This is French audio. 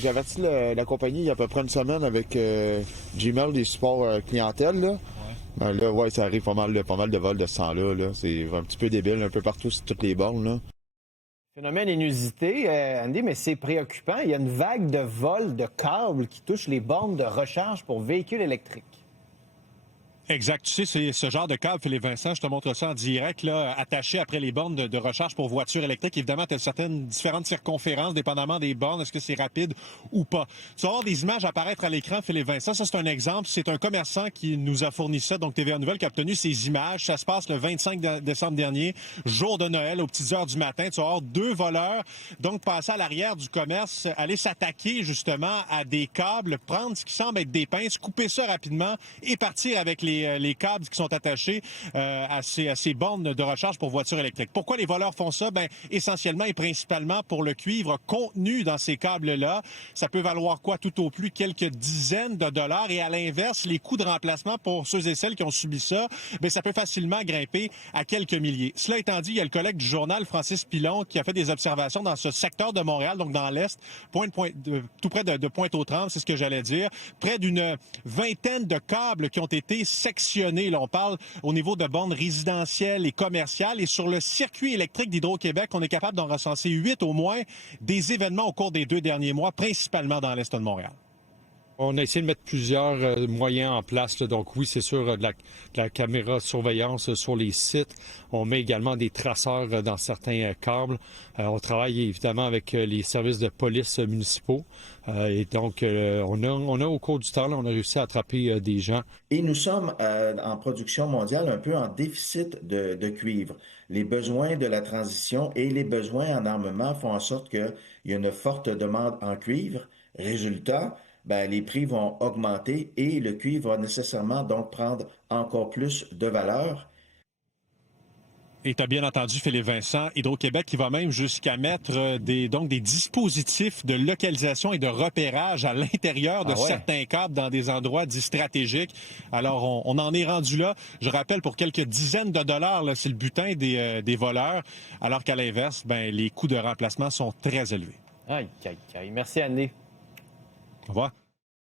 J'ai averti la compagnie il y a à peu près une semaine avec Gmail des supports clientèle. Là. Ben là, ouais, ça arrive pas mal de vols de ce temps-là. Là. C'est un petit peu débile un peu partout sur toutes les bornes. Là. Phénomène inusité, Andy, mais c'est préoccupant. Il y a une vague de vols de câbles qui touche les bornes de recharge pour véhicules électriques. Exact. Tu sais, c'est ce genre de câble, Philippe Vincent, je te montre ça en direct, là, attaché après les bornes de recharge pour voitures électriques. Évidemment, tu as certaines différentes circonférences, dépendamment des bornes, est-ce que c'est rapide ou pas. Tu vas avoir des images apparaître à l'écran, Philippe Vincent. Ça, c'est un exemple. C'est un commerçant qui nous a fourni ça, donc TVA Nouvelle, qui a obtenu ces images. Ça se passe le 25 décembre dernier, jour de Noël, aux petites heures du matin. Tu vas avoir deux voleurs, donc, passer à l'arrière du commerce, aller s'attaquer, justement, à des câbles, prendre ce qui semble être des pinces, couper ça rapidement et partir avec les câbles qui sont attachés à ces bornes de recharge pour voitures électriques. Pourquoi les voleurs font ça? Bien, essentiellement et principalement pour le cuivre contenu dans ces câbles-là. Ça peut valoir quoi? Tout au plus quelques dizaines de dollars. Et à l'inverse, les coûts de remplacement pour ceux et celles qui ont subi ça, bien, ça peut facilement grimper à quelques milliers. Cela étant dit, il y a le collègue du journal, Francis Pilon, qui a fait des observations dans ce secteur de Montréal, donc dans l'Est, tout près de Pointe-aux-Trembles, c'est ce que j'allais dire. Près d'une vingtaine de câbles qui ont été sectionnés. Là, on parle au niveau de bornes résidentielles et commerciales. Et sur le circuit électrique d'Hydro-Québec, on est capable d'en recenser 8 au moins des événements au cours des 2 derniers mois, principalement dans l'Est de Montréal. On a essayé de mettre plusieurs moyens en place. Là. Donc oui, c'est sûr, de la caméra surveillance sur les sites. On met également des traceurs dans certains câbles. On travaille évidemment avec les services de police municipaux. Et donc, on a au cours du temps, là, on a réussi à attraper des gens. Et nous sommes en production mondiale un peu en déficit de cuivre. Les besoins de la transition et les besoins en armement font en sorte qu'il y a une forte demande en cuivre. Résultat, ben, les prix vont augmenter et le cuivre va nécessairement donc prendre encore plus de valeur. Et tu as bien entendu, Philippe Vincent, Hydro-Québec qui va même jusqu'à mettre des dispositifs de localisation et de repérage à l'intérieur de certains câbles dans des endroits dits stratégiques. Alors, on en est rendu là. Je rappelle, pour quelques dizaines de dollars, là, c'est le butin des voleurs, alors qu'à l'inverse, ben, les coûts de remplacement sont très élevés. Aïe, aïe, aïe. Merci, Andy. Au revoir.